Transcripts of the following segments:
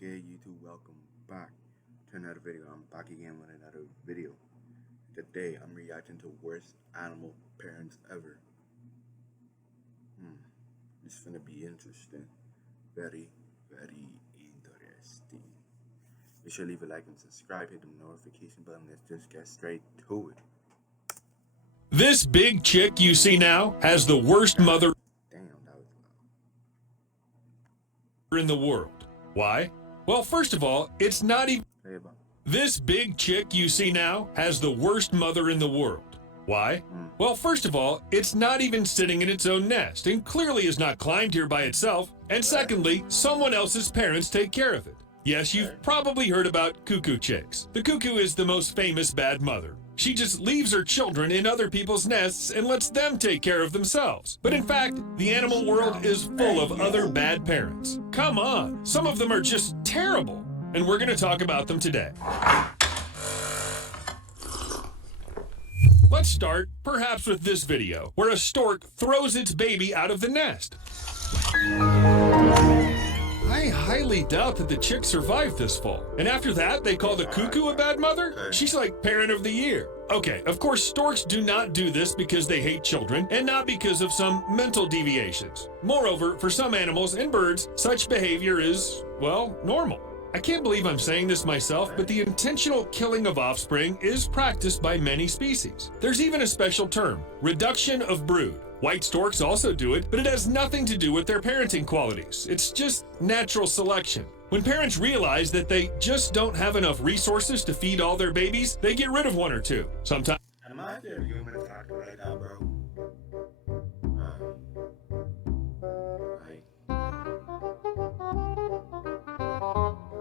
good YouTube? Welcome back to another video. I'm back again with another video. Today I'm reacting to worst animal parents ever. It's gonna be interesting. Very interesting. Be sure to leave a like and subscribe, hit the notification button. Let's just get straight to it. This big chick you see now has the worst mother Damn, that was in the world. Why? Well, first of all, it's not even... loud. Hey, about. This big chick you see now has the worst mother in the world. Why? Well, first of all, it's not even sitting in its own nest and clearly is not climbed here by itself. And secondly, someone else's parents take care of it. Yes, you've probably heard about cuckoo chicks. The cuckoo is the most famous bad mother. She just leaves her children in other people's nests and lets them take care of themselves. But in fact, the animal world is full of other bad parents. Come on, some of them are just terrible. And we're going to talk about them today. Let's start, perhaps with this video, where a stork throws its baby out of the nest. I highly doubt that the chick survived this fall. And after that, they call the cuckoo a bad mother? She's like parent of the year. Okay, of course, storks do not do this because they hate children and not because of some mental deviations. Moreover, for some animals and birds, such behavior is, well, normal. I can't believe I'm saying this myself, but the intentional killing of offspring is practiced by many species. There's even a special term, reduction of brood. White storks also do it, but it has nothing to do with their parenting qualities. It's just natural selection. When parents realize that they just don't have enough resources to feed all their babies, they get rid of one or two. Sometimes I'm out there. You want me to talk right now, bro?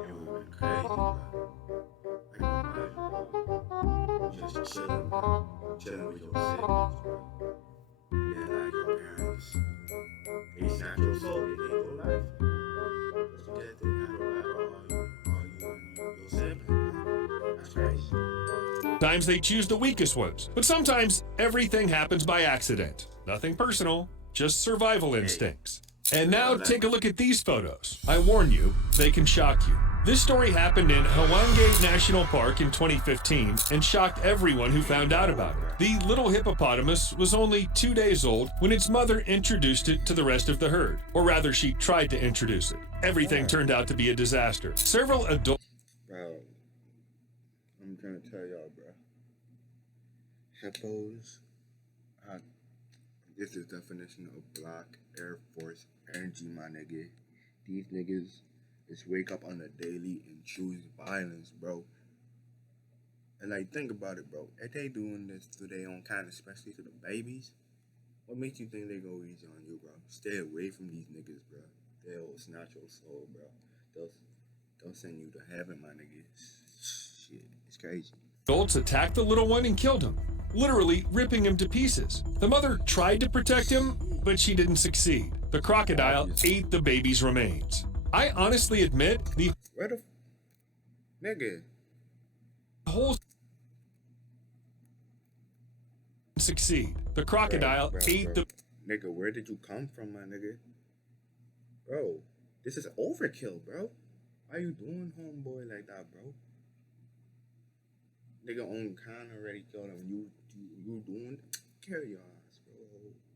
It would have been crazy, bro. Just chilling, bro. Chilling with your siblings, bro. And then, like, your parents, they snatch your soul, they take your life. Just because they had a life, all you and your siblings, man. That's crazy. they choose the weakest ones. But sometimes everything happens by accident. Nothing personal, just survival instincts. And now take a look at these photos. I warn you, they can shock you. This story happened in Hwange National Park in 2015 and shocked everyone who found out about it. The little hippopotamus was only 2 days old when its mother introduced it to the rest of the herd. Or rather, she tried to introduce it. Everything turned out to be a disaster. Several adult... Bro, I'm trying to tell y'all, bro. Hippos, this is definition of Black Air Force energy, my nigga. These niggas just wake up on the daily and choose violence, bro. And like, think about it, bro. If they doing this to their own kind, especially to the babies, what makes you think they go easy on you, bro? Stay away from these niggas, bro. They'll snatch your soul, bro. They'll send you to heaven, my nigga. Shit, it's crazy. Adults attacked the little one and killed him, literally ripping him to pieces. The mother tried to protect him, but she didn't succeed. The crocodile ate the baby's remains. I honestly admit the Where the nigga? whole succeed. The crocodile ate the nigga. Where did you come from, my nigga? Bro, this is overkill, bro. Why you doing homeboy like that, bro? Nigga own kind already killed him. You doing? Kill your ass, bro.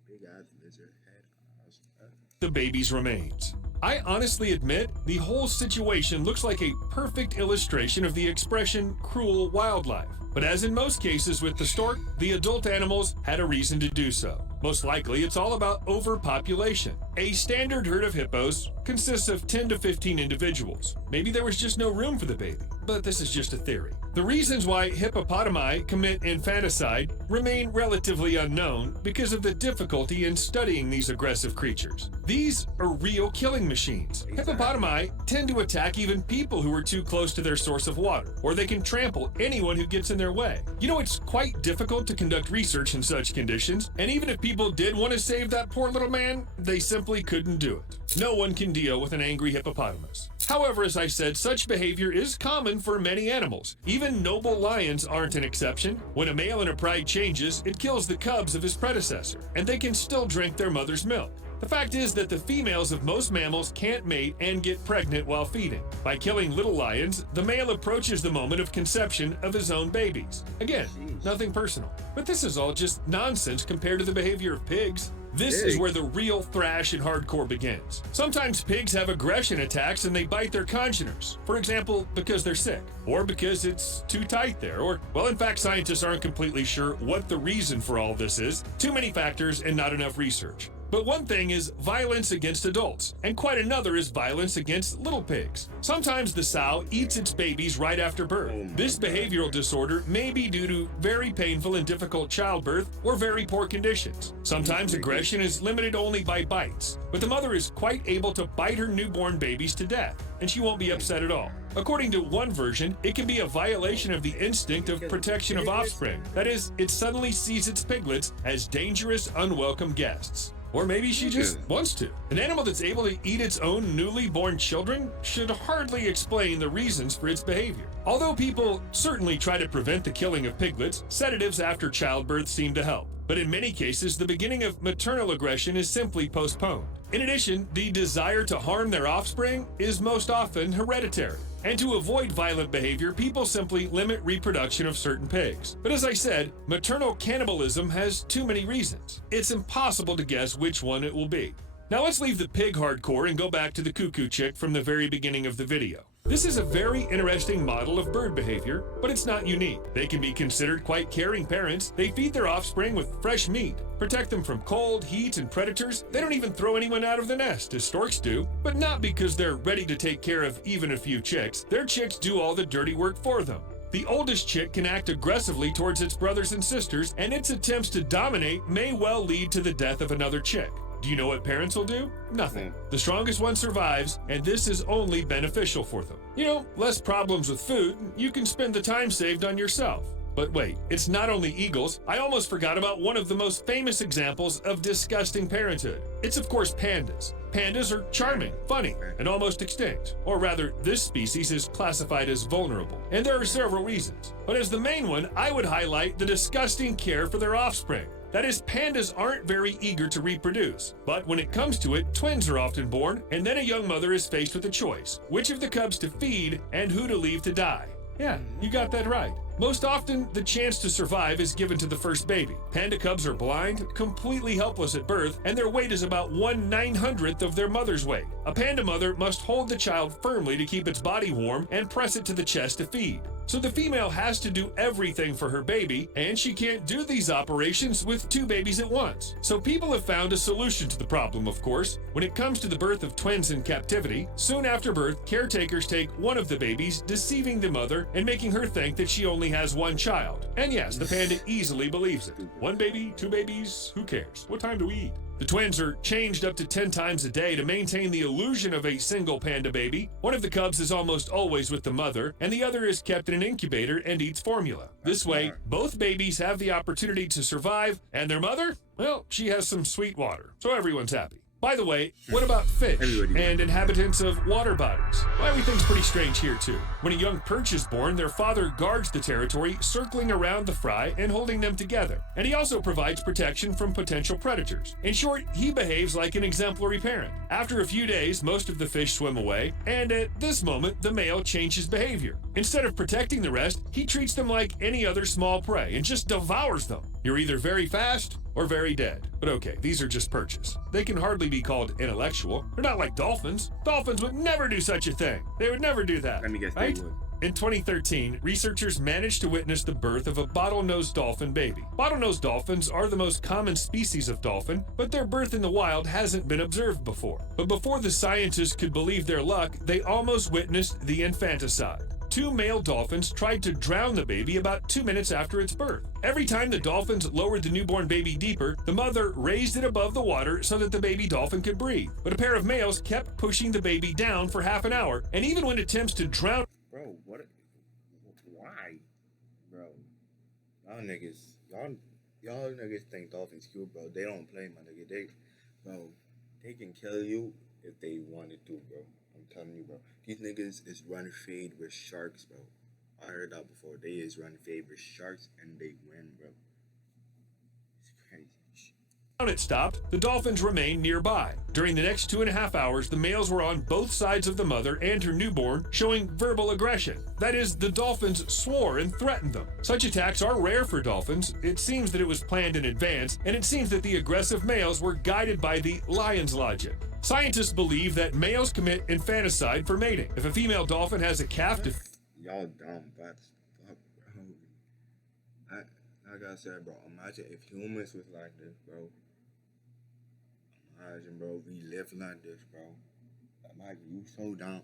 Big ass lizard head ass, bro. The baby's remains. I honestly admit the whole situation looks like a perfect illustration of the expression cruel wildlife. But as in most cases with the stork, the adult animals had a reason to do so. Most likely, it's all about overpopulation. A standard herd of hippos consists of 10 to 15 individuals. Maybe there was just no room for the baby, but this is just a theory. The reasons why hippopotami commit infanticide remain relatively unknown because of the difficulty in studying these aggressive creatures. These are real killing machines. Hippopotami tend to attack even people who are too close to their source of water, or they can trample anyone who gets in their way. You know, it's quite difficult to conduct research in such conditions, and even if people did want to save that poor little man, they simply couldn't do it. No one can deal with an angry hippopotamus. However, as I said, such behavior is common for many animals. Even noble lions aren't an exception. When a male in a pride changes, it kills the cubs of his predecessor, and they can still drink their mother's milk. The fact is that the females of most mammals can't mate and get pregnant while feeding. By killing little lions, the male approaches the moment of conception of his own babies. Again, nothing personal. But this is all just nonsense compared to the behavior of pigs. This is where the real thrash and hardcore begins. Sometimes pigs have aggression attacks and they bite their congeners. For example, because they're sick, or because it's too tight there, or, well, in fact, scientists aren't completely sure what the reason for all this is. Too many factors and not enough research. But one thing is violence against adults, and quite another is violence against little pigs. Sometimes the sow eats its babies right after birth. This behavioral disorder may be due to very painful and difficult childbirth or very poor conditions. Sometimes aggression is limited only by bites, but the mother is quite able to bite her newborn babies to death, and she won't be upset at all. According to one version, it can be a violation of the instinct of protection of offspring. That is, it suddenly sees its piglets as dangerous, unwelcome guests. Or maybe she just wants to. An animal that's able to eat its own newly born children should hardly explain the reasons for its behavior. Although people certainly try to prevent the killing of piglets, sedatives after childbirth seem to help. But in many cases, the beginning of maternal aggression is simply postponed. In addition, the desire to harm their offspring is most often hereditary. And to avoid violent behavior, people simply limit reproduction of certain pigs. But as I said, maternal cannibalism has too many reasons. It's impossible to guess which one it will be. Now let's leave the pig hardcore and go back to the cuckoo chick from the very beginning of the video. This is a very interesting model of bird behavior, but it's not unique. They can be considered quite caring parents. They feed their offspring with fresh meat, protect them from cold, heat, and predators. They don't even throw anyone out of the nest, as storks do, but not because they're ready to take care of even a few chicks. Their chicks do all the dirty work for them. The oldest chick can act aggressively towards its brothers and sisters, and its attempts to dominate may well lead to the death of another chick. Do you know what parents will do? Nothing. The strongest one survives, and this is only beneficial for them. You know, less problems with food, you can spend the time saved on yourself. But wait, it's not only eagles. I almost forgot about one of the most famous examples of disgusting parenthood. It's of course pandas. Pandas are charming, funny, and almost extinct. Or rather, this species is classified as vulnerable. And there are several reasons. But as the main one, I would highlight the disgusting care for their offspring. That is, pandas aren't very eager to reproduce. But when it comes to it, twins are often born, and then a young mother is faced with a choice: which of the cubs to feed and who to leave to die. Yeah, you got that right. Most often, the chance to survive is given to the first baby. Panda cubs are blind, completely helpless at birth, and their weight is about 1/900th of their mother's weight. A panda mother must hold the child firmly to keep its body warm and press it to the chest to feed. So the female has to do everything for her baby, and she can't do these operations with two babies at once. So people have found a solution to the problem, of course. When it comes to the birth of twins in captivity, soon after birth, caretakers take one of the babies, deceiving the mother and making her think that she only has one child. And yes, the panda easily believes it. One baby, two babies, who cares? What time do we eat? The twins are changed up to 10 times a day to maintain the illusion of a single panda baby. One of the cubs is almost always with the mother, and the other is kept in an incubator and eats formula. This way, both babies have the opportunity to survive, and their mother, well, she has some sweet water, so everyone's happy. By the way, what about fish and inhabitants of water bodies? Well, everything's pretty strange here too. When a young perch is born, their father guards the territory, circling around the fry and holding them together. And he also provides protection from potential predators. In short, he behaves like an exemplary parent. After a few days, most of the fish swim away, and at this moment, the male changes behavior. Instead of protecting the rest, he treats them like any other small prey and just devours them. You're either very fast or very dead. But okay, these are just perches. They can hardly be called intellectual. They're not like dolphins. Dolphins would never do such a thing. They would never do that. Let me guess, right? they would. In 2013, researchers managed to witness the birth of a bottlenose dolphin baby. Bottlenose dolphins are the most common species of dolphin, but their birth in the wild hasn't been observed before. But before the scientists could believe their luck, they almost witnessed the infanticide. Two male dolphins tried to drown the baby about 2 minutes after its birth. Every time the dolphins lowered the newborn baby deeper, the mother raised it above the water so that the baby dolphin could breathe. But a pair of males kept pushing the baby down for half an hour, and even when attempts to drown... Bro, what? Why? Bro, y'all niggas think dolphins cute, bro. They don't play, my nigga. They can kill you if they wanted to, bro. I'm telling you, bro. These niggas is run fade with sharks, bro. I heard that before. They is run fade with sharks and they win, bro. It's crazy. it stopped, the dolphins remained nearby. During the next 2.5 hours, the males were on both sides of the mother and her newborn, showing verbal aggression. That is, the dolphins swore and threatened them. Such attacks are rare for dolphins. It seems that it was planned in advance, and it seems that the aggressive males were guided by the lion's logic. Scientists believe that males commit infanticide for mating. If a female dolphin has a calf to Y'all dumb, but fuck, bro. Like I said, bro, imagine if humans was like this, bro. Imagine, bro, we live like this, bro. Imagine you so down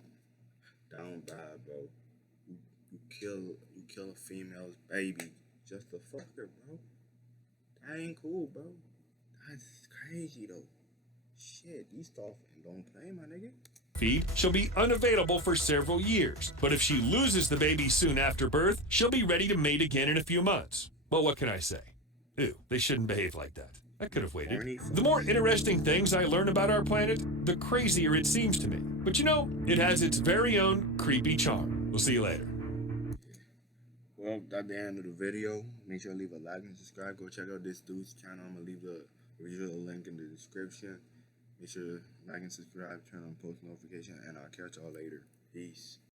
bad, bro. You kill a female's baby just to fuck her, bro. That ain't cool, bro. That's crazy though. Shit, these dolphins don't play, my nigga. feed, she'll be unavailable for several years. But if she loses the baby soon after birth, she'll be ready to mate again in a few months. Well, what can I say? Ew, they shouldn't behave like that. I could have waited. The more interesting things I learn about our planet, the crazier it seems to me. But you know, it has its very own creepy charm. We'll see you later. Well, that's the end of the video. Make sure to leave a like and subscribe. Go check out this dude's channel. I'm going to leave the original link in the description. Make sure to like and subscribe, turn on post notification, and I'll catch y'all later. Peace.